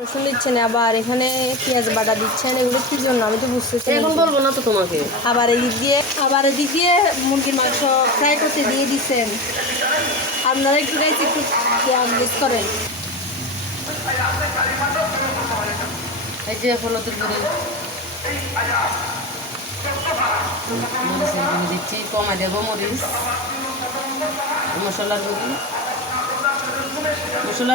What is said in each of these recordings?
রসুন দিচ্ছেন, আবার এখানে পেঁয়াজ বাটা দিচ্ছেন, এগুলো কি জন্য আমি তো বুঝতেছি না। এখন বলবো না তো তোমাকে। আবার এদিক দিয়ে মুরগির মাংস ফ্রাই করতে দিয়ে দিচ্ছেন। আপনারা একটু গাইছে একটু মিস করেন। এই যে হলুদের গুঁড়ি মরিচের গুঁড়ি দিচ্ছি, কমাই দেবো মরিচ। মশলার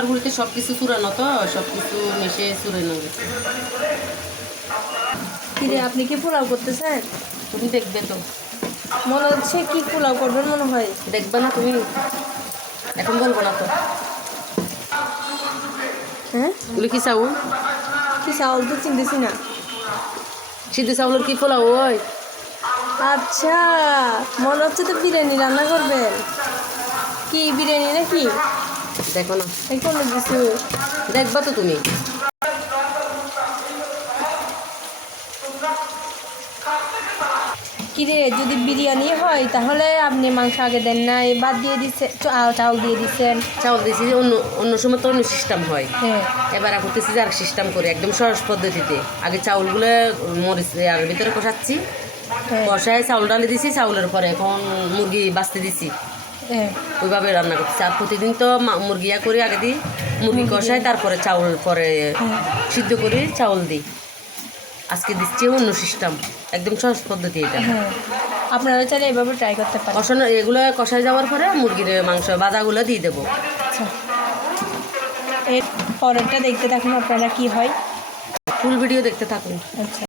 গুঁড়িতে সব কিছু চুরানো, তো সব কিছু মিশে চুরানো গেছে। কিরে আপনি কি পোলাও করতেছেন? তুমি দেখবে তো, মনে হচ্ছে কি পোলাও করবেন মনে হয়। দেখবে না তুমি? এখন বলবো না তো। হ্যাঁ, এগুলো কি চাউল? কি চাউল তো চিনতেছি না। সিদ্ধ চাউলের কি পোলাও হয়? আচ্ছা, মনে হচ্ছে তো বিরিয়ানি রান্না করবেন। কি বিরিয়ানি নাকি? দেখো না, এই কোনো কিছু। দেখবা তো তুমি। কিরে যদি বিরিয়ানি হয় তাহলে আপনি মাংস আগে দেন না, বাদ দিয়ে দিচ্ছেন, চাউল দিয়ে দিচ্ছেন। চাউল দিয়েছি যে অন্য অন্য সময় তো অন্য সিস্টেম হয়। হ্যাঁ এবার করতেছি যে আর সিস্টেম করে একদম সহজ পদ্ধতিতে। আগে চাউলগুলো মরিচ আর ভিতরে কষাচ্ছি, হ্যাঁ কষায় চাউল ডালে দিছি, চাউলের পরে এখন মুরগি বাঁচতে দিছি। হ্যাঁ। ওইভাবে রান্না করতেছি। আর প্রতিদিন তো মুরগি করে আগে দিই, মুরগি কষায় তারপরে চাউল পরে সিদ্ধ করে চাউল দিই। আজকে দিচ্ছি অন্য সিস্টেম, একদম সহজ পদ্ধতি এটা। হ্যাঁ, আপনারা চাইলে এভাবে ট্রাই করতে পারেন। কষানো এগুলো কষায় যাওয়ার পরে মুরগির মাংস বাজাগুলো দিয়ে দেবো। আচ্ছা, এর পরেরটা দেখতে থাকুন আপনারা কি হয়। ফুল ভিডিও দেখতে থাকুন। আচ্ছা।